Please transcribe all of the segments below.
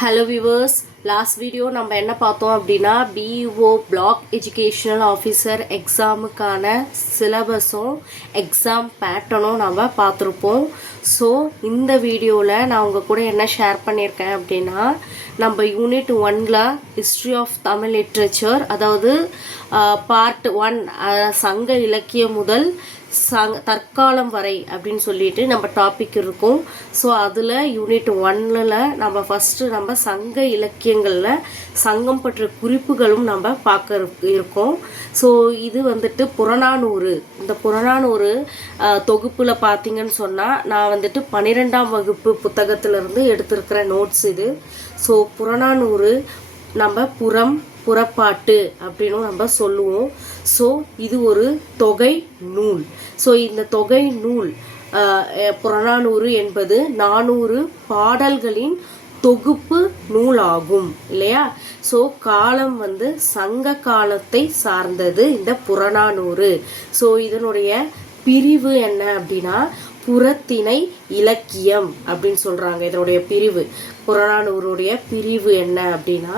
Hello viewers last video நம்ம என்ன பார்த்தோம் அப்படின்னா பிஇஓ பிளாக் எஜுகேஷனல் ஆஃபீஸர் எக்ஸாமுக்கான சிலபஸும் எக்ஸாம் பேட்டர்னும் நம்ம பார்த்துருப்போம். ஸோ இந்த வீடியோவில் நான் உங்கள் கூட என்ன ஷேர் பண்ணியிருக்கேன் அப்படின்னா நம்ம யூனிட் ஒனில் ஹிஸ்ட்ரி ஆஃப் தமிழ் லிட்ரேச்சர் அதாவது பார்ட் ஒன் சங்க இலக்கியம் முதல் சங் தற்காலம் வரை அப்படின்னு சொல்லிட்டு நம்ம டாபிக் இருக்கும். ஸோ அதில் யூனிட் ஒன்னில் நம்ம ஃபஸ்ட்டு நம்ம சங்க இலக்கியங்களில் சங்கம் பற்றிய குறிப்புகளும் நம்ம பார்க்க இருக்கோம். ஸோ இது வந்துட்டு புறநானூறு. இந்த புறநானூறு தொகுப்பில் பார்த்தீங்கன்னு சொன்னால் நான் வந்துட்டு பன்னிரெண்டாம் வகுப்பு புத்தகத்திலிருந்து எடுத்திருக்கிற நோட்ஸ் இது. ஸோ புறநானூறு நம்ம புறம் புறப்பாட்டு அப்படின்னும் நம்ம சொல்லுவோம். ஸோ இது ஒரு தொகை நூல். ஸோ இந்த தொகை நூல் புறநானூறு என்பது நானூறு பாடல்களின் தொகுப்பு நூலாகும் இல்லையா? ஸோ காலம் வந்து சங்க காலத்தை சார்ந்தது இந்த புறநானூறு. ஸோ இதனுடைய பிரிவு என்ன அப்படின்னா புறத்திணை இலக்கியம் அப்படின்னு சொல்கிறாங்க இதனுடைய பிரிவு. புறநானூருடைய பிரிவு என்ன அப்படின்னா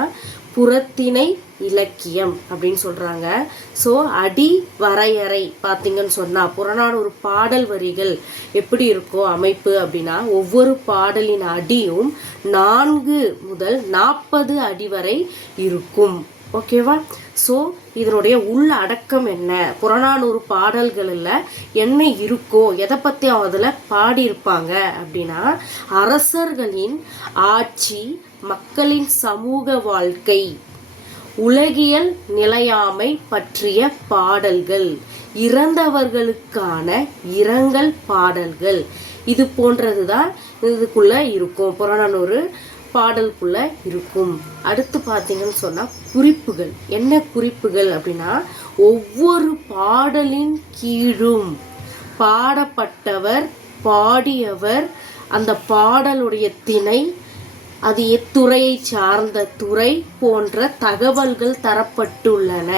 புறத்திணை இலக்கியம் அப்படின்னு சொல்கிறாங்க ஸோ அடி வரையறை பார்த்தீங்கன்னு சொன்னால் புறநானூறு பாடல் வரிகள் எப்படி இருக்கும் அமைப்பு அப்படின்னா ஒவ்வொரு பாடலின் அடியும் நான்கு முதல் நாற்பது அடி வரை இருக்கும். ஓகேவா ஸோ இதனுடைய உள்ள அடக்கம் என்ன? புறநானூறு பாடல்களில் என்ன இருக்கோ எதை பற்றி அதில் பாடியிருப்பாங்க அப்படின்னா அரசர்களின் ஆட்சி மக்களின் சமூக வாழ்க்கை உலகியல் நிலையாமை பற்றிய பாடல்கள் இறந்தவர்களுக்கான இரங்கல் பாடல்கள். இது போன்றது தான் இதுக்குள்ள இருக்கும். புறநானூறு பாடலுக்குள்ள இருக்கும். அடுத்து பார்த்தீங்கன்னு சொன்னால் குறிப்புகள். என்ன குறிப்புகள் அப்படின்னா ஒவ்வொரு பாடலின் கீழும் பாடப்பட்டவர் பாடியவர் அந்த பாடலுடைய திணை அது எத்துறையை சார்ந்த துறை போன்ற தகவல்கள் தரப்பட்டுள்ளன.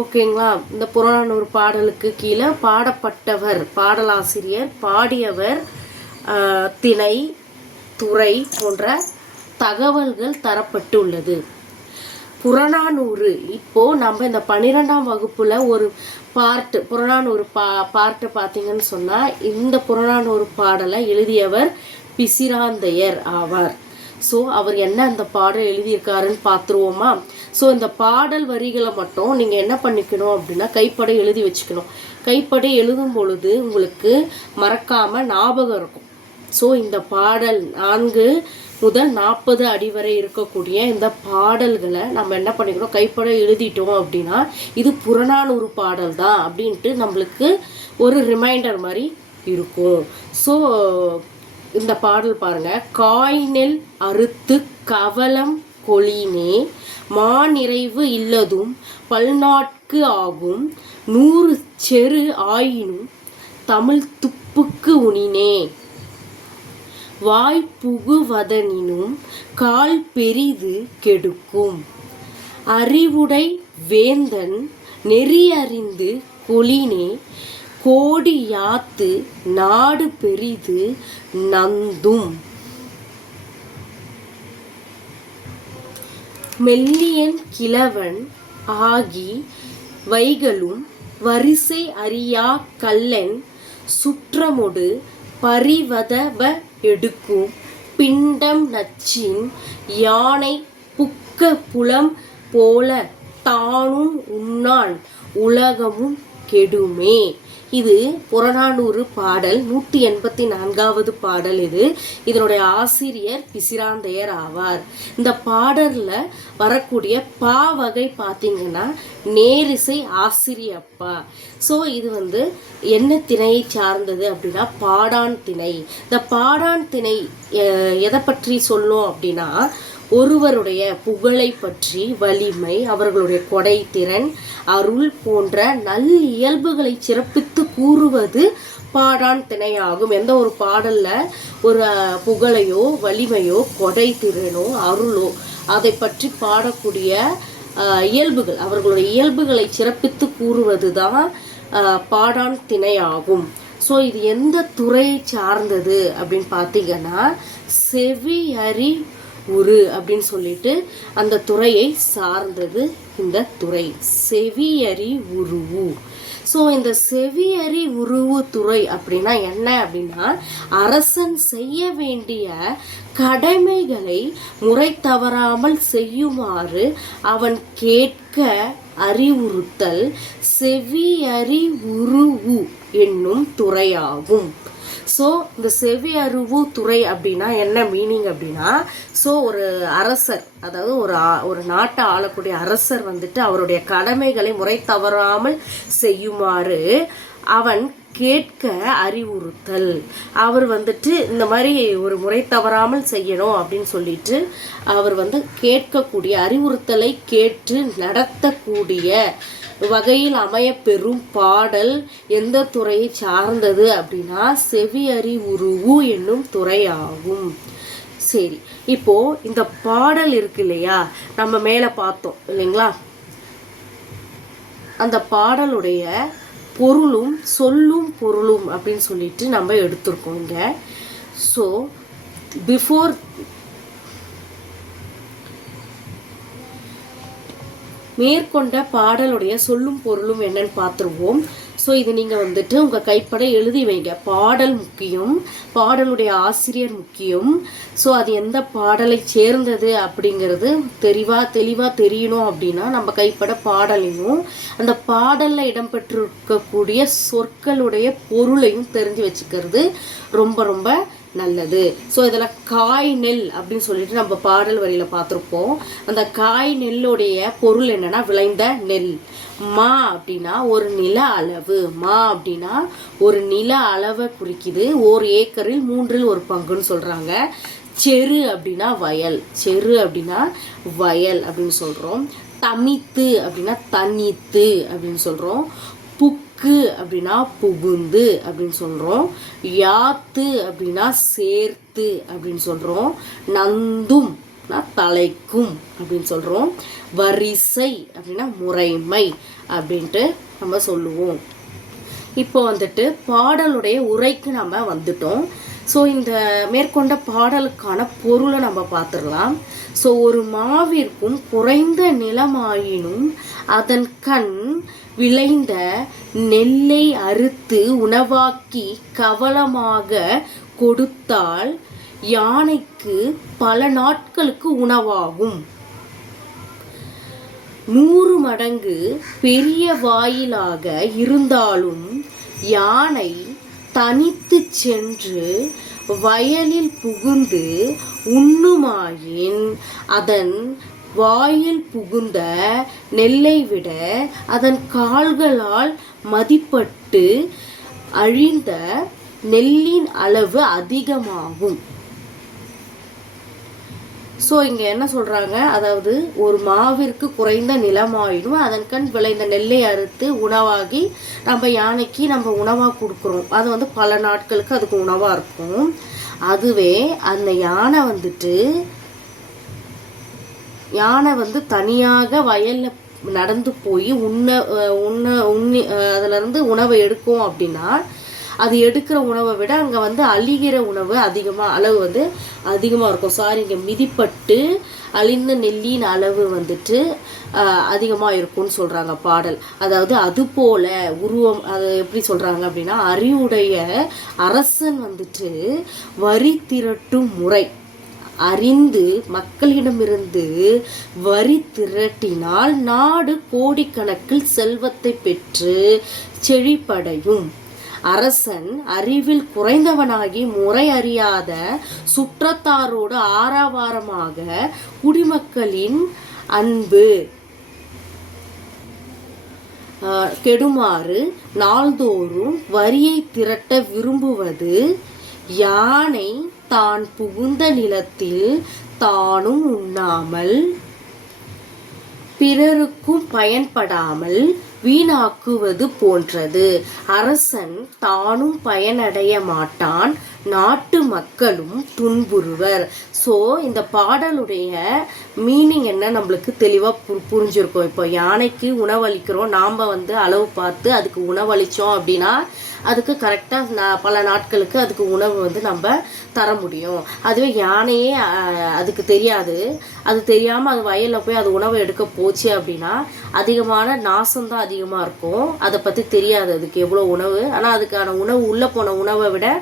ஓகேங்களா இந்த புறநானூறு பாடலுக்கு கீழே பாடப்பட்டவர் பாடலாசிரியர் பாடியவர் திணை துறை போன்ற தகவல்கள் தரப்பட்டுள்ளது. புறநானூறு. இப்போ நம்ம இந்த பன்னிரெண்டாம் வகுப்புல ஒரு பார்ட் புறநானூறு பா பார்ட்டு பார்த்தீங்கன்னு சொன்னா இந்த புறநானூறு பாடலை எழுதியவர் பிசிராந்தையர் ஆவார். ஸோ அவர் என்ன அந்த பாடல் எழுதியிருக்காருன்னு பார்த்துருவோமா? ஸோ இந்த பாடல் வரிகளை மட்டும் நீங்கள் என்ன பண்ணிக்கணும் அப்படின்னா கைப்பட எழுதி வச்சுக்கணும். கைப்பட எழுதும் பொழுது உங்களுக்கு மறக்காமல் ஞாபகம் இருக்கும். ஸோ இந்த பாடல் நான்கு முதல் நாற்பது அடி வரை இருக்கக்கூடிய இந்த பாடல்களை நம்ம என்ன பண்ணிக்கிறோம் கைப்பட எழுதிட்டோம் அப்படின்னா இது புறநானூறு பாடல் தான் அப்படின்ட்டு நம்மளுக்கு ஒரு ரிமைண்டர் மாதிரி இருக்கும். ஸோ இந்த பாடல் பாருங்க. காய் நெல் அறுத்து கவலம் கொளினே மாநிறைவு இல்லதும் பல்நாட்கு ஆகும். நூறு செரு ஆயினும் தமிழ் துப்புக்கு உனினே. வாய் புகுவதனினும் கால் பெரிது கெடுக்கும். அறிவுடை வேந்தன் நெறியறிந்து கொளினே கோடி யாத்து நாடு பெரிது நந்தும். மெல்லியன் கிழவன் ஆகி வைகளும் வரிசை அறியா கல்லன் சுற்றமொடு பரிவதவ எடுக்கும். பிண்டம் நச்சின் யானை புக்க புலம் போல தானும் உண்ணான் உலகமும் கெடுமே. இது புறநானூறு பாடல் நூற்றி எண்பத்தி நான்காவது பாடல் இது. இதனுடைய ஆசிரியர் பிசிராந்தையர் ஆவார். இந்த பாடலில் வரக்கூடிய பா வகை பார்த்தீங்கன்னா நேரிசை ஆசிரியப்பா ஸோ இது வந்து என்ன திணையை சார்ந்தது அப்படின்னா பாடான் திணை. இந்த பாடான் திணை எதை பற்றி சொல்லும் அப்படின்னா ஒருவருடைய புகழை பற்றி வலிமை அவர்களுடைய கொடைத்திறன் அருள் போன்ற நல் இயல்புகளை சிறப்பித்து கூறுவது பாடான் திணையாகும். எந்த ஒரு பாடல்ல ஒரு புகழையோ வலிமையோ கொடைத்திறனோ அருளோ அதை பற்றி பாடக்கூடிய இயல்புகள் அவர்களுடைய இயல்புகளை சிறப்பித்து கூறுவது தான் பாடான் திணையாகும். ஸோ இது எந்த துறையை சார்ந்தது அப்படின்னு பார்த்தீங்கன்னா செவி அறி உரு அப்படின்னு சொல்லிட்டு அந்த துறையை சார்ந்தது இந்த துறை. செவியறி உருவு. ஸோ இந்த செவியறி உருவு துறை அப்படின்னா என்ன அப்படின்னா அரசன் செய்ய வேண்டிய கடமைகளை முறை தவறாமல் செய்யுமாறு அவன் கேட்க அறிவுறுத்தல் செவியறி உருவு என்னும் துறையாகும். ஸோ இந்த செவி அறிவு துறை அப்படின்னா என்ன மீனிங் அப்படின்னா ஸோ ஒரு அரசர் அதாவது ஒரு ஒரு நாட்டை ஆளக்கூடிய அரசர் வந்துட்டு அவருடைய கடமைகளை முறை தவறாமல் செய்யுமாறு அவன் கேட்க அறிவுறுத்தல். அவர் வந்துட்டு இந்த மாதிரி ஒரு முறை தவறாமல் செய்யணும் அப்படின்னு சொல்லிட்டு அவர் வந்து கேட்கக்கூடிய அறிவுறுத்தலை கேட்டு நடத்தக்கூடிய வகையில் அமையப்பெறும் பாடல் எந்த துறையை சார்ந்தது அப்படின்னா செவியறி உருவு என்னும் துறையாகும். சரி இப்போ இந்த பாடல் இருக்கு இல்லையா? நம்ம மேலே பார்த்தோம் இல்லைங்களா? அந்த பாடலுடைய பொருளும் சொல்லும் பொருளும் அப்படின்னு சொல்லிட்டு நம்ம எடுத்திருக்கோம் இங்க. ஸோ பிஃபோர் மேற்கொண்ட பாடலுடைய சொல்லும் பொருளும் என்னன்னு பார்த்துருவோம். ஸோ இது நீங்கள் வந்துட்டு உங்கள் கைப்பட எழுதி வைங்க. பாடல் முக்கியம் பாடலுடைய ஆசிரியர் முக்கியம். ஸோ அது எந்த பாடலை சேர்ந்தது அப்படிங்கிறது தெளிவாக தெளிவாக தெரியணும் அப்படின்னா நம்ம கைப்பட பாடலையும் அந்த பாடலில் இடம்பெற்றிருக்கக்கூடிய சொற்களுடைய பொருளையும் தெரிஞ்சு வச்சுக்கிறது ரொம்ப ரொம்ப நல்லது. ஸோ இதில் காய் நெல் அப்படின்னு சொல்லிட்டு நம்ம பாடல் வரியில் பார்த்துருப்போம். அந்த காய் நெல்லுடைய பொருள் என்னன்னா விளைந்த நெல். மா அப்படின்னா ஒரு நில அளவு. மா அப்படின்னா ஒரு நில அளவை குறிக்குது. ஒரு ஏக்கரில் மூன்றில் ஒரு பங்குன்னு சொல்கிறாங்க செரு அப்படின்னா வயல். செரு அப்படின்னா வயல் அப்படின்னு சொல்கிறோம் தமித்து அப்படின்னா தனித்து அப்படின்னு சொல்கிறோம் புக்கு அப்படின்னா புகுந்து அப்படின்னு சொல்கிறோம் யாத்து அப்படின்னா சேர்த்து அப்படின்னு சொல்கிறோம் நந்தும் தலைக்கும் அப்படின்னு சொல்கிறோம் வரிசை அப்படின்னா முறைமை அப்படின்ட்டு நம்ம சொல்லுவோம். இப்போ வந்துட்டு பாடலுடைய உரைக்கு நம்ம வந்துட்டோம். ஸோ இந்த மேற்கொண்ட பாடலுக்கான பொருளை நம்ம பார்த்துடலாம். ஸோ ஒரு மாவிற்கும் குறைந்த நிலமாயினும் அதன் கண் விளைந்த நெல்லை அறுத்து உணவாக்கி கவலமாக கொடுத்தால் யானைக்கு பல நாட்களுக்கு உணவாகும். நூறு மடங்கு பெரிய வாயிலாக இருந்தாலும் யானை தனித்து சென்று வயலில் புகுந்து உண்ணுமாயின் அதன் வாயில் புகுந்த நெல்லை விட அதன் கால்களால் மதிப்பட்டு அழிந்த நெல்லின் அளவு அதிகமாகும். ஸோ இங்கே என்ன சொல்கிறாங்க அதாவது ஒரு மாவிற்கு குறைந்த நிலமாயிடும் அதன் கண் விளைந்த நெல்லை அறுத்து உணவாகி நம்ம யானைக்கு நம்ம உணவாக கொடுக்குறோம். அது வந்து பல நாட்களுக்கு அதுக்கு உணவாக இருக்கும். அதுவே அந்த யானை வந்துட்டு யானை வந்து தனியாக வயலில் நடந்து போய் உண்ண உண்ண உண்ணி அதுல இருந்து உணவை எடுக்கும் அப்படின்னா அது எடுக்கிற உணவை விட அங்கே வந்து அழிகிற உணவு அதிகமாக அளவு வந்து அதிகமாக இருக்கும். சாரி இங்கே மிதிப்பட்டு அழிந்த நெல்லின் அளவு வந்துட்டு அதிகமாக இருக்கும்னு சொல்கிறாங்க பாடல். அதாவது அது போல உருவம் அது எப்படி சொல்கிறாங்க அப்படின்னா அறிவுடைய அரசன் வந்துட்டு வரி திரட்டும் முறை. அறிந்து மக்களிடமிருந்து வரி திரட்டினால் நாடு கோடிக்கணக்கில் செல்வத்தை பெற்று செழிப்படையும். அரசன் அறிவில் குறைந்தவனாகி முறை அறியாத சுற்றத்தாரோடு ஆரவாரமாக குடிமக்களின் அன்பு கெடுமாறு நாள்தோறும் வரியை திரட்ட விரும்புவது யானை தான் புகுந்த நிலத்தில் தானும் உண்ணாமல் பிறருக்கும் பயன்படாமல் வீணாக்குவது போன்றது. அரசன் தானும் பயனடைய மாட்டான் நாட்டு மக்களும் துன்புறுவர். ஸோ இந்த பாடலுடைய மீனிங் என்ன நம்மளுக்கு தெளிவாக பு புரிஞ்சிருக்கும். இப்போ யானைக்கு உணவளிக்கிறோம் நாம் வந்து அளவு பார்த்து அதுக்கு உணவளித்தோம் அப்படின்னா அதுக்கு கரெக்டாக நான் பல நாட்களுக்கு அதுக்கு உணவு வந்து நம்ம தர முடியும். அதுவே யானையே அதுக்கு தெரியாது. அது தெரியாமல் அது வயலில் போய் அது உணவை எடுக்க போச்சு அப்படின்னா அதிகமான நாசம்தான் அதிகமாக இருக்கும். அதை பற்றி தெரியாது அதுக்கு எவ்வளோ உணவு. ஆனால் அதுக்கான உணவு உள்ளே போன உணவை விட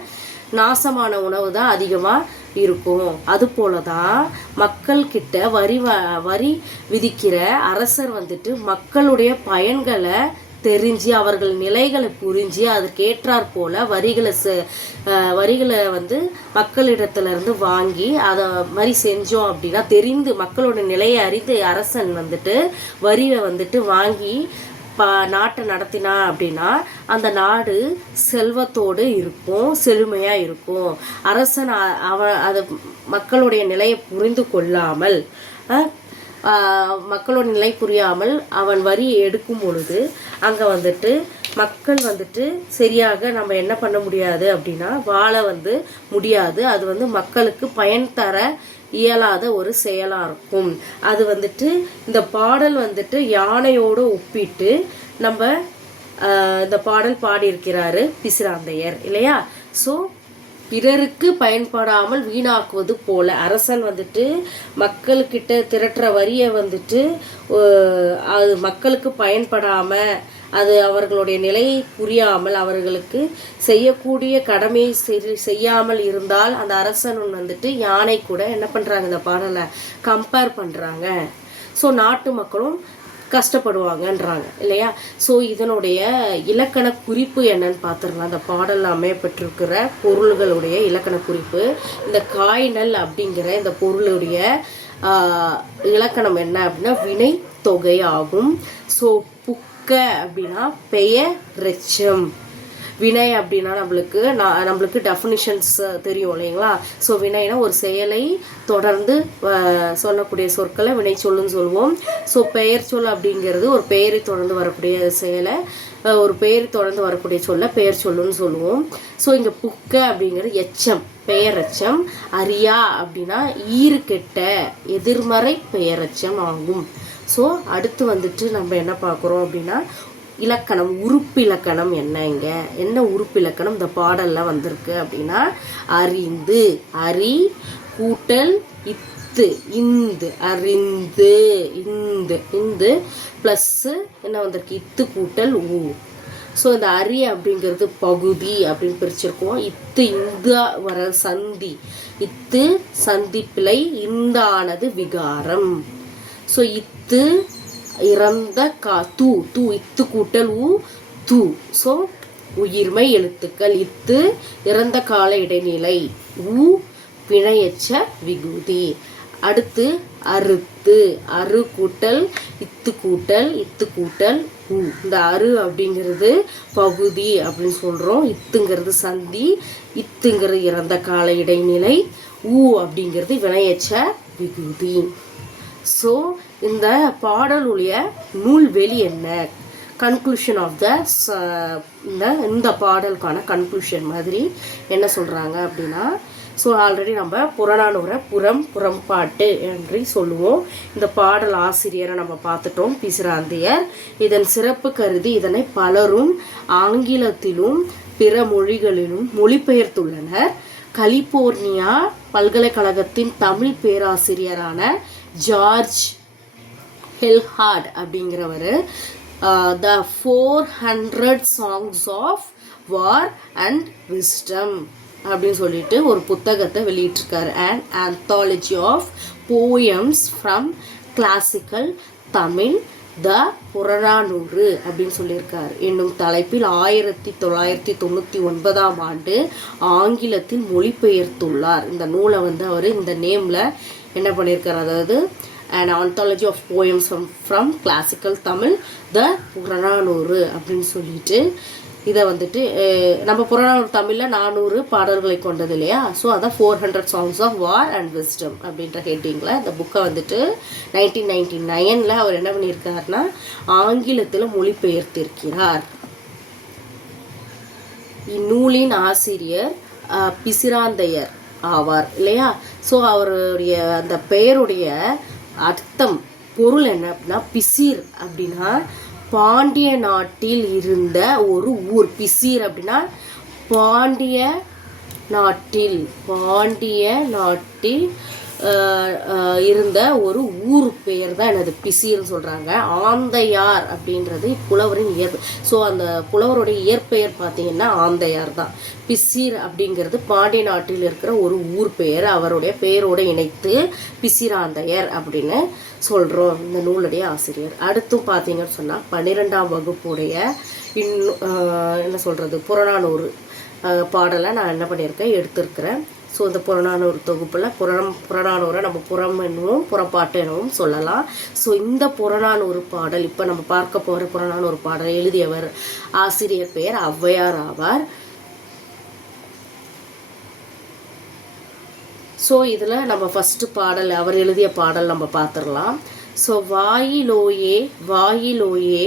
நாசமான உணவு தான் அதிகமாக இருக்கும். அதுபோல தான் மக்கள்கிட்ட வரி வ- வரி விதிக்கிற அரசர் வந்துட்டு மக்களுடைய பயன்களை தெரிஞ்சு அவர்கள் நிலைகளை புரிஞ்சு அதற்கேற்றாற் போல வரிகளை செ- வரிகளை வந்து மக்களிடத்துல இருந்து வாங்கி அதை மாதிரி செஞ்சோம் அப்படின்னா தெரிந்து மக்களோட நிலையை அறிந்து அரசன் வந்துட்டு வரியை வந்துட்டு வாங்கி ப நாட்டை நடத்தினா அப்படின்னா அந்த நாடு செல்வத்தோடு இருக்கும் செழுமையாக இருக்கும். அரசன் அவ அவன் அது மக்களுடைய நிலையை புரிந்து கொள்ளாமல் மக்களோட நிலை புரியாமல் அவன் வரி எடுக்கும் பொழுது அங்கே வந்துட்டு மக்கள் வந்துட்டு சரியாக நம்ம என்ன பண்ண முடியாது அப்படின்னா வாழ வந்து முடியாது. அது வந்து மக்களுக்கு பயன் தர இயலாத ஒரு செயலாக இருக்கும். அது வந்துட்டு இந்த பாடல் வந்துட்டு யானையோடு ஒப்பிட்டு நம்ம இந்த பாடல் பாடியிருக்கிறாரு பிசிராந்தையர் இல்லையா? ஸோ பிறருக்கு பயன்படாமல் வீணாக்குவது போல. அரசன் வந்துட்டு மக்கள்கிட்ட திரட்டுற வரியை வந்துட்டு அது மக்களுக்கு பயன்படாம அது அவர்களுடைய நிலையை புரியாமல் அவர்களுக்கு செய்யக்கூடிய கடமையை செய்யாமல் இருந்தால் அந்த அரசன் வந்துட்டு யானை கூட என்ன பண்றாங்க இந்த பாடலை கம்பேர் பண்றாங்க. ஸோ நாட்டு மக்களும் கஷ்டப்படுவாங்கன்றாங்க இல்லையா? ஸோ இதனுடைய இலக்கண குறிப்பு என்னன்னு பார்த்துடலாம். அந்த பாடல் அமையப்பட்டிருக்கிற பொருள்களுடைய இலக்கண குறிப்பு இந்த காய்நல் அப்படிங்கிற இந்த பொருளுடைய இலக்கணம் என்ன அப்படின்னா வினை தொகை ஆகும். ஸோ புக்க அப்படின்னா பெயர் ரெச்சம். வினை அப்படின்னா நம்மளுக்கு நான் நம்மளுக்கு டெஃபினிஷன்ஸ் தெரியும் இல்லைங்களா? ஸோ வினைனா ஒரு செயலை தொடர்ந்து சொல்லக்கூடிய சொற்களை வினை சொல்லுன்னு சொல்லுவோம் ஸோ பெயர் சொல் அப்படிங்கிறது ஒரு பெயரை தொடர்ந்து வரக்கூடிய செயலை ஒரு பெயர் தொடர்ந்து வரக்கூடிய சொல்ல பெயர் சொல்லுன்னு சொல்லுவோம். ஸோ இங்கே புக்க அப்படிங்கிறது எச்சம் பெயரச்சம். அரியா அப்படின்னா ஈறு எதிர்மறை பெயரச்சம் ஆகும். ஸோ அடுத்து வந்துட்டு நம்ம என்ன பார்க்குறோம் அப்படின்னா இலக்கணம் உறுப்பிலக்கணம் என்ன இங்க? என்ன உறுப்பிலக்கணம்? இந்த பாடல்ல வந்திருக்கு அப்படின்னா அறிந்து அரி கூட்டல் இத்து இந்து அறிந்து இந்து இந்து ப்ளஸ்ஸு என்ன வந்திருக்கு? இத்து கூட்டல் ஊ ஸோ இந்த அரி அப்படிங்கிறது பகுதி அப்படின்னு பிரிச்சிருக்கோம். இத்து இந்த வர சந்தி. இத்து சந்திப்பிலை இந்தானது விகாரம். ஸோ இத்து இறந்த கா தூ தூ இத்து கூட்டல் ஊ தூ. ஸோ உயிர்மை எழுத்துக்கள் இத்து இறந்த கால இடைநிலை ஊ பிணையச்ச விகுதி. அடுத்து அறுத்து அரு கூட்டல் இத்து கூட்டல் இத்து கூட்டல் ஊ. இந்த அரு அப்படிங்கிறது பகுதி அப்படின்னு சொல்கிறோம் இத்துங்கிறது சந்தி இத்துங்கிறது இறந்த கால இடைநிலை ஊ அப்படிங்கிறது வினையச்ச விகுதி. ஸோ இந்த பாடலுடைய நூல்வெளி என்ன? கன்க்ளூஷன் ஆஃப் த இந்த இந்த பாடலுக்கான கன்க்ளூஷன் மாதிரி என்ன சொல்கிறாங்க அப்படின்னா ஸோ ஆல்ரெடி நம்ம புறநானூரை புறம் புறம்பாட்டு என்று சொல்லுவோம். இந்த பாடல் ஆசிரியரை நம்ம பார்த்துட்டோம் பிசிராந்தியர். இதன் சிறப்பு கருதி இதனை பலரும் ஆங்கிலத்திலும் பிற மொழிகளிலும் மொழிபெயர்த்துள்ளனர். கலிபோர்னியா பல்கலைக்கழகத்தின் தமிழ் பேராசிரியரான ஜார்ஜ் ஹெல்ஹார்ட் அப்படிங்கிறவர். The four hundred songs of war and wisdom அப்படின்னு சொல்லிட்டு ஒரு புத்தகத்தை வெளியிட்டிருக்காரு. And anthology of poems from classical Tamil the Purananuru அப்படின்னு சொல்லியிருக்கார். என்னும் தலைப்பில் ஆயிரத்தி தொள்ளாயிரத்தி தொண்ணூற்றி ஒன்பதாம் ஆண்டு ஆங்கிலத்தில் மொழிபெயர்த்துள்ளார். இந்த நூலை வந்து அவர் இந்த நேமில் என்ன பண்ணியிருக்கார்? அதாவது and anthology of poems from from classical Tamil the Purananuru அப்படின்னு சொல்லிட்டு இதை வந்துட்டு நம்ம புறநானூறு தமிழில் நானூறு பாடல்களை கொண்டது இல்லையா? ஸோ அதான் four hundred songs of war and wisdom அப்படின்ற ஹெட்டிங்கில் இந்த புக்கை வந்துட்டு நைன்டீன் நைன்டி நைனில் அவர் என்ன பண்ணியிருக்காருன்னா ஆங்கிலத்தில் மொழிபெயர்த்திருக்கிறார். இந்நூலின் ஆசிரியர் பிசிராந்தையர் ஆவார் இல்லையா? ஸோ அவருடைய அந்த பெயருடைய அர்த்தம். பொருள் என்ன அப்படின்னா பிசிர் அப்படின்னா பாண்டிய நாட்டில் இருந்த ஒரு ஊர். பிசிர் அப்படின்னா பாண்டிய நாட்டில் பாண்டிய நாட்டில் இருந்த ஒரு ஊர் பெயர் தான் எனது பிசின்னு சொல்கிறாங்க ஆந்தையார் அப்படின்றது புலவரின் இயற்பு ஸோ அந்த புலவருடைய இயற்பெயர் பார்த்தீங்கன்னா ஆந்தையார் தான். பிசிர் அப்படிங்கிறது பாண்டிய நாட்டில் இருக்கிற ஒரு ஊர் பெயர். அவருடைய பெயரோடு இணைத்து பிசிராந்தையர் அப்படின்னு சொல்கிறோம் இந்த நூலுடைய ஆசிரியர். அடுத்தும் பார்த்தீங்கன்னு சொன்னால் பன்னிரெண்டாம் வகுப்புடைய இன்னும் என்ன சொல்கிறது புறநானூறு பாடலை நான் என்ன பண்ணியிருக்கேன் எடுத்திருக்கிறேன். ஸோ இந்த புறநானூறு தொகுப்பில் புறம் புறநானூரை நம்ம புறம் எனவும் புறப்பாட்டு எனவும் சொல்லலாம். ஸோ இந்த புறநானூறு பாடல் இப்போ நம்ம பார்க்க போகிற புறநானூறு பாடல் எழுதியவர் ஆசிரியர் பெயர் ஔவையார் ஆவார். ஸோ இதில் நம்ம ஃபஸ்ட்டு பாடல் அவர் எழுதிய பாடல் நம்ம பார்த்துடலாம். ஸோ வாயிலோயே வாயிலோயே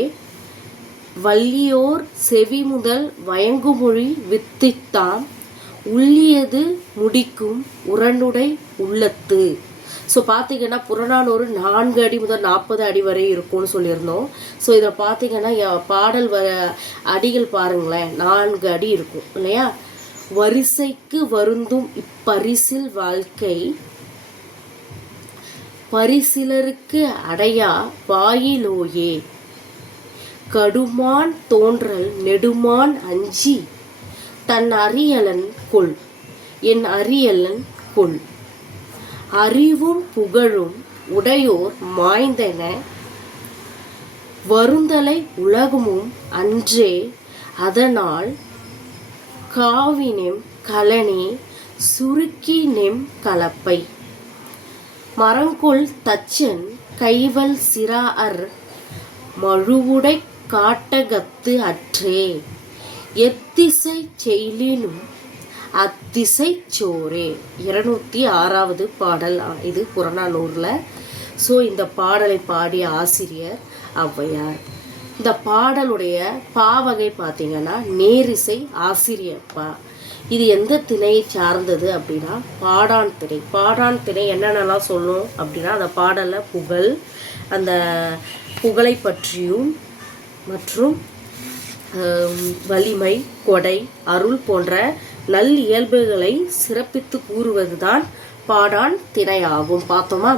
வள்ளியோர் செவி முதல் வயங்குமொழி வித்தித்தாம் உள்ளியது முடிக்கும் உரனுடை உள்ளத்து. ஸோ பார்த்தீங்கன்னா புறநானூறு நான்கு அடி முதல் நாற்பது அடி வரை இருக்கும்னு சொல்லியிருந்தோம். ஸோ இதில் பார்த்தீங்கன்னா பாடல் வர அடிகள் பாருங்களேன் நான்கு அடி இருக்கும் இல்லையா? வரிசைக்கு வருந்தும் இப்பரிசில் வாழ்க்கை. பரிசிலருக்கு அடையா வாயிலோயே. கடுமான் தோன்றல் நெடுமான் அஞ்சி. தன் அரியலன் கொள். என் அரியலன் கொள். அறிவும் புகழும் உடையோர் மாய்ந்தன வருந்தலை உலகமும் அன்றே. அதனால் காவினெம் கலனே சுருக்கி நெம் கலப்பை. மரங்கொள் தச்சன் கைவல் சிறாஅர் மழுவுடை காட்டகத்து அற்றே. எத்திசை செயலிலும் அத்திசை சோரே இருநூத்தி ஆறாவது பாடல். ஆ, இது புறநானூரில். ஸோ இந்த பாடலை பாடிய ஆசிரியர் ஔவையார். இந்த பாடலுடைய பாவகை பார்த்தீங்கன்னா நேரிசை ஆசிரியர் பா. இது எந்த திணையை சார்ந்தது அப்படின்னா பாடான் திணை. பாடான் திணை என்னென்னலாம் சொல்லும் அப்படின்னா அந்த பாடலை புகழ் அந்த புகழை பற்றியும் மற்றும் வலிமை கொடை அருள் போன்ற நல் இயல்புகளை சிறப்பித்து கூறுவதுதான் பாடான் திணையாகும். பார்த்தோமா?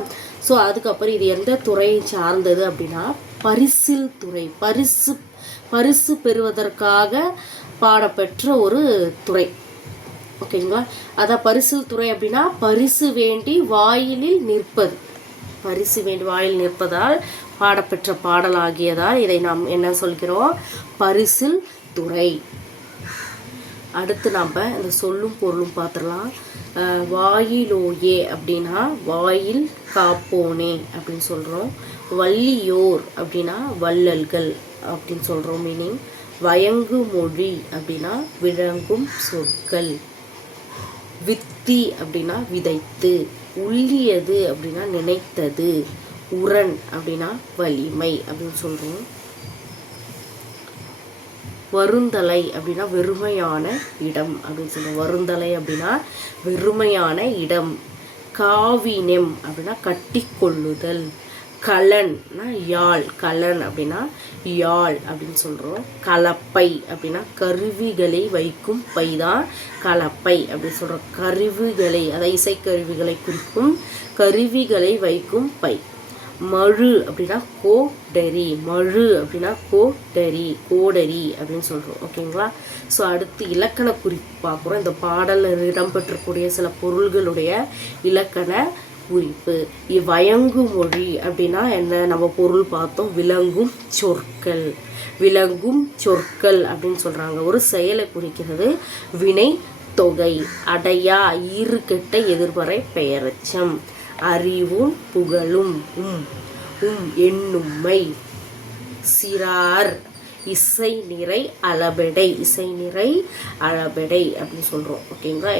ஸோ அதுக்கப்புறம் இது எந்த துறையை சார்ந்தது அப்படின்னா பரிசில் துறை பரிசு பரிசு பெறுவதற்காக பாடப்பெற்ற ஒரு துறை. ஓகேங்களா அதான் பரிசில் துறை அப்படின்னா பரிசு வேண்டி வாயிலில் நிற்பது. பரிசு வேண்டி வாயில் நிற்பதால் பாடப்பெற்ற பாடலாகியதால் இதை நாம் என்ன சொல்கிறோம்? பரிசில் துறை. அடுத்து நாம் இந்த சொல்லும் பொருளும் பார்த்துடலாம். வாயிலோயே அப்படின்னா வாயில் காப்போனே அப்படின்னு சொல்கிறோம் வள்ளியோர் அப்படின்னா வள்ளல்கள் அப்படின்னு சொல்கிறோம் மீனிங் வயங்கு மொழி அப்படின்னா விளங்கும் சொற்கள். வித்தி அப்படின்னா விதைத்து. உள்ளியது அப்படின்னா நினைத்தது. உரன் அப்படின்னா வலிமை அப்படின்னு சொல்கிறோம் வருந்தலை அப்படின்னா வெறுமையான இடம் அப்படின்னு சொல்லுவோம் வருந்தலை அப்படின்னா வெறுமையான இடம். காவினம் அப்படின்னா கட்டிக்கொள்ளுதல். கலன்னா யாழ் கலன் அப்படின்னா யாழ் அப்படின்னு சொல்கிறோம் கலப்பை அப்படின்னா கருவிகளை வைக்கும் பை தான் கலப்பை அப்படின்னு சொல்கிறோம் கருவிகளை அதாவது இசைக்கருவிகளை குறிக்கும் கருவிகளை வைக்கும் பை. மழு அப்படின்னா கோடரி மழு அப்படின்னா கோடரி கோடரி அப்படின்னு சொல்கிறோம் ஓகேங்களா? ஸோ அடுத்து இலக்கண குறிப்பு பார்க்குறோம் இந்த பாடலில் இடம்பெற்றக்கூடிய சில பொருள்களுடைய இலக்கண குறிப்பு. வயங்கு மொழி அப்படின்னா என்ன? நம்ம பொருள் பார்த்தோம் விளங்கும் சொற்கள். விளங்கும் சொற்கள் அப்படின்னு சொல்கிறாங்க ஒரு செயலை குறிக்கிறது வினை தொகை அடையா ஈறுகெட்ட எதிர்மறை பெயரச்சம். அறிவும் புகழும். உம் உம் எண்ணும்மை சிறார் இசை நிறை அளபெடை. இசை நிறை அளபெடை அப்படின்னு சொல்கிறோம் ஓகேங்களா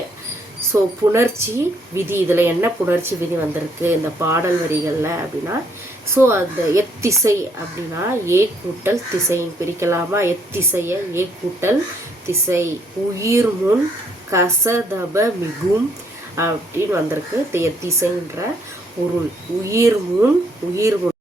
ஸோ புணர்ச்சி விதி. இதில் என்ன புணர்ச்சி விதி வந்திருக்கு? இந்த பாடல் வரிகளில் அப்படின்னா ஸோ அந்த எத்திசை அப்படின்னா ஏ கூட்டல் திசைன்னு பிரிக்கலாமா? எத்திசையை ஏ கூட்டல் திசை. உயிர் முன் கசதப மிகும் அப்படின்னு வந்திருக்கு. திசைன்ற பொருள். உயிர் முன் உயிர் முன்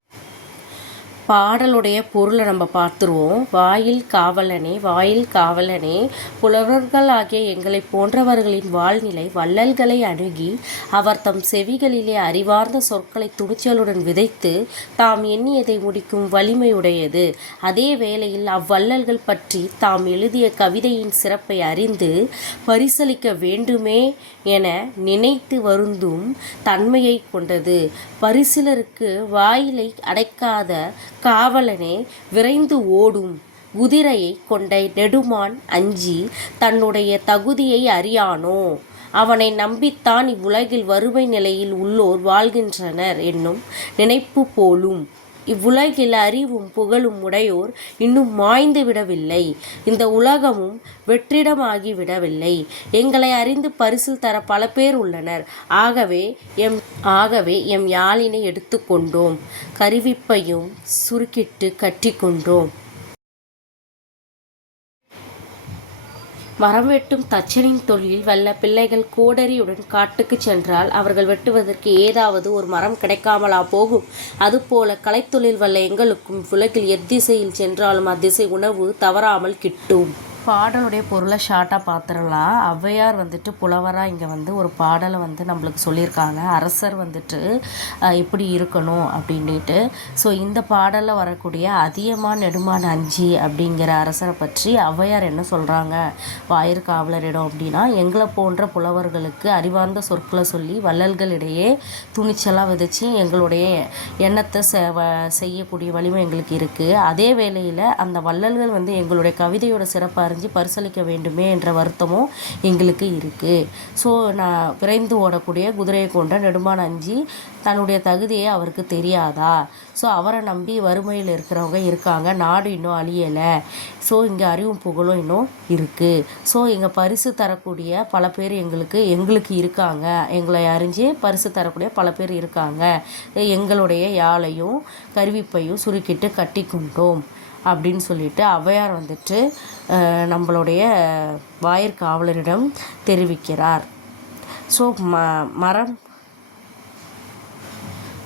பாடலுடைய பொருளை நம்ம பார்த்துருவோம். வாயில் காவலனே வாயில் காவலனே புலவர்களாகிய எங்களைப் போன்றவர்களின் வாழ்நிலை வள்ளல்களை அணுகி அவர் தம் செவிகளிலே அறிவார்ந்த சொற்களை துணிச்சலுடன் விதைத்து தாம் எண்ணியதை முடிக்கும் வலிமையுடையது. அதே வேளையில் அவ்வள்ளல்கள் பற்றி தாம் எழுதிய கவிதையின் சிறப்பை அறிந்து பரிசளிக்க வேண்டுமே என நினைத்து வருந்தும் தன்மையை கொண்டது. பரிசிலருக்கு வாயிலை அடைக்காத காவலனே விரைந்து ஓடும். குதிரையை கொண்ட நெடுமான் அஞ்சி தன்னுடைய தகுதியை அறியானோ? அவனை நம்பித்தான் இவ்வுலகில் வறுமை நிலையில் உள்ளோர் வாழ்கின்றனர் என்னும் நினைப்பு போலும். இவ்வுலகில் அறிவும் புகழும் உடையோர் இன்னும் மாய்ந்து விடவில்லை. இந்த உலகமும் வெற்றிடமாகி விடவில்லை எங்களை அறிந்து பரிசில் தர பல பேர் உள்ளனர். ஆகவே எம் ஆகவே எம் யாழினை எடுத்துக்கொண்டோம். கருவிப்பையும் சுருக்கிட்டு கட்டிக்கொண்டோம். மரம் வெட்டும் தச்சனின் தொழில் வல்ல பிள்ளைகள் கோடரியுடன் காட்டுக்கு சென்றால் அவர்கள் வெட்டுவதற்கு ஏதாவது ஒரு மரம் கிடைக்காமலா போகும். அதுபோல கலைத்தொழில் வல்ல எங்களுக்கும் உலகில் எத்திசையில் சென்றாலும் அத்திசை உணவு தவறாமல் கிட்டும். பாடலுடைய பொருளை ஷார்ட்டாக பார்த்துடலாம் ஔவையார் வந்துட்டு புலவராக இங்கே வந்து ஒரு பாடலை வந்து நம்மளுக்கு சொல்லியிருக்காங்க. அரசர் வந்துட்டு இப்படி இருக்கணும் அப்படின்ட்டு ஸோ இந்த பாடலில் வரக்கூடிய அதியமான் நெடுமான் அஞ்சி அப்படிங்கிற அரசரை பற்றி ஔவையார் என்ன சொல்கிறாங்க வாயிற் காவலரிடம் அப்படின்னா எங்களை போன்ற புலவர்களுக்கு அறிவார்ந்த சொற்களை சொல்லி வள்ளல்களிடையே துணிச்சலாக விதைச்சி எங்களுடைய எண்ணத்தை செ வ- செய்யக்கூடிய வலிமை எங்களுக்கு இருக்குது அதே வேளையில் அந்த வள்ளல்கள் வந்து எங்களுடைய கவிதையோட சிறப்பாக அறிஞ்சு பரிசளிக்க வேண்டுமே என்ற வருத்தமும் எங்களுக்கு இருக்குது ஸோ நான் விரைந்து ஓடக்கூடிய குதிரையை கொண்ட நெடுமான் அஞ்சி தன்னுடைய தகுதியை அவருக்கு தெரியாதா? ஸோ அவரை நம்பி வறுமையில் இருக்கிறவங்க இருக்காங்க. நாடு இன்னும் அழியலை. ஸோ இங்கே அறிவும் புகழும் இன்னும் இருக்குது ஸோ இங்கே பரிசு தரக்கூடிய பல பேர் எங்களுக்கு எங்களுக்கு இருக்காங்க. எங்களை அறிஞ்சு பரிசு தரக்கூடிய பல பேர் இருக்காங்க. எங்களுடைய யாழையும் கருவிப்பையும் சுருக்கிட்டு கட்டி கொண்டோம். அப்படின்னு சொல்லிட்டு ஔவையார் வந்துட்டு நம்மளுடைய வாயிற்காவலரிடம் தெரிவிக்கிறார். ஸோ ம மரம்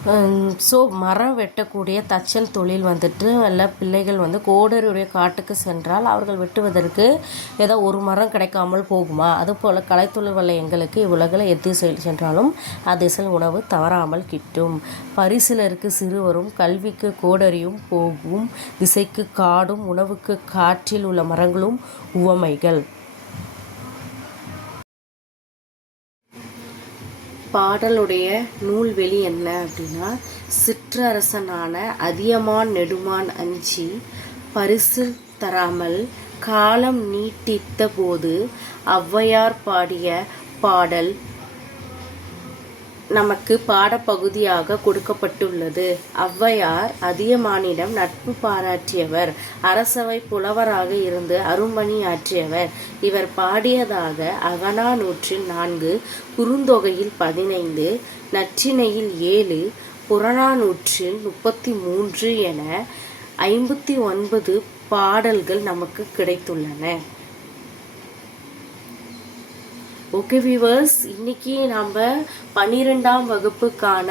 ஸோ மரம் வெட்டக்கூடிய தச்சல் தொழில் வந்துட்டு வல்ல பிள்ளைகள் வந்து கோடருடைய காட்டுக்கு சென்றால் அவர்கள் வெட்டுவதற்கு ஏதோ ஒரு மரம் கிடைக்காமல் போகுமா? அதுபோல் கலைத்தொழில் வல்ல எங்களுக்கு இவ்வுலகில் எத்திசையில் சென்றாலும் அதிசல் உணவு தவறாமல் கிட்டும். பரிசிலருக்கு சிறுவரும் கல்விக்கு கோடரியும் போகும் திசைக்கு காடும் உணவுக்கு காற்றில் உள்ள மரங்களும் உவமைகள். பாடலுடைய நூல்வெளி என்ன அப்படின்னா சிற்றரசனான அதியமான் நெடுமான் அஞ்சி பரிசு தராமல் காலம் நீட்டித்த போது ஔவையார் பாடிய பாடல் நமக்கு பாடப்பகுதியாக கொடுக்கப்பட்டுள்ளது. ஔவையார் அதியமானிடம் நட்பு பாராட்டியவர். அரசவை புலவராக இருந்து அரும்பணியாற்றியவர் இவர் பாடியதாக அகனானூற்றில் நான்கு குறுந்தொகையில் பதினைந்து நற்றிணையில் ஏழு புறநானூற்றில் முப்பத்தி மூன்று என ஐம்பத்தி ஒன்பது பாடல்கள் நமக்கு கிடைத்துள்ளன. ஓகே வியூவர்ஸ் இன்னைக்கு நம்ம பன்னிரெண்டாம் வகுப்புக்கான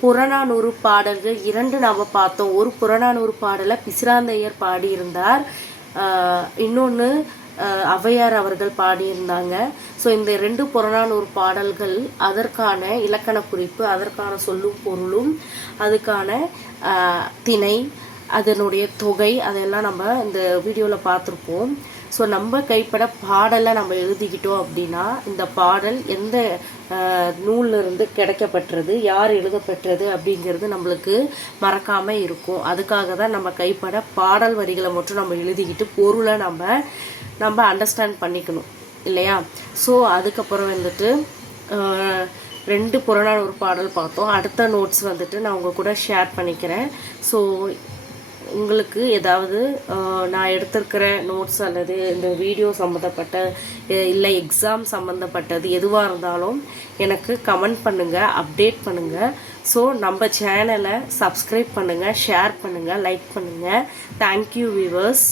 புறநானூறு பாடல்கள் இரண்டு நாம் பார்த்தோம். ஒரு புறநானூறு பாடலை பிசிராந்தையர் பாடியிருந்தார். இன்னொன்று ஔவையார் அவர்கள் பாடியிருந்தாங்க. ஸோ இந்த ரெண்டு புறநானூறு பாடல்கள் அதற்கான இலக்கண குறிப்பு அதற்கான சொல்லும் பொருளும் அதுக்கான திணை அதனுடைய தொகை அதெல்லாம் நம்ம இந்த வீடியோவில் பார்த்துருப்போம். ஸோ நம்ம கைப்பட பாடலை நம்ம எழுதிக்கிட்டோம் அப்படின்னா இந்த பாடல் எந்த ஆஹ், கிடைக்கப்பட்டது இருந்து யார் எழுதப்பட்டது அப்படிங்கிறது நம்மளுக்கு மறக்காமல் இருக்கும். அதுக்காக தான் நம்ம கைப்பட பாடல் வரிகளை மட்டும் நம்ம எழுதிக்கிட்டு பொருளை நம்ம நம்ம அண்டர்ஸ்டாண்ட் பண்ணிக்கணும். இல்லையா? ஸோ அதுக்கப்புறம் வந்துட்டு ரெண்டு புறநானூறு பாடல் பார்த்தோம். அடுத்த நோட்ஸ் வந்துட்டு நான் உங்கள் கூட ஷேர் பண்ணிக்கிறேன். ஸோ உங்களுக்கு ஏதாவது நான் எடுத்திருக்கிற நோட்ஸ் அல்லது இந்த வீடியோ சம்மந்தப்பட்ட இல்லை எக்ஸாம் சம்மந்தப்பட்டது எதுவாக இருந்தாலும் எனக்கு கமெண்ட் பண்ணுங்கள் அப்டேட் பண்ணுங்கள் ஸோ நம்ம சேனலை சப்ஸ்கிரைப் பண்ணுங்கள் ஷேர் பண்ணுங்கள் லைக் பண்ணுங்கள் தேங்க்யூ வியூவர்ஸ்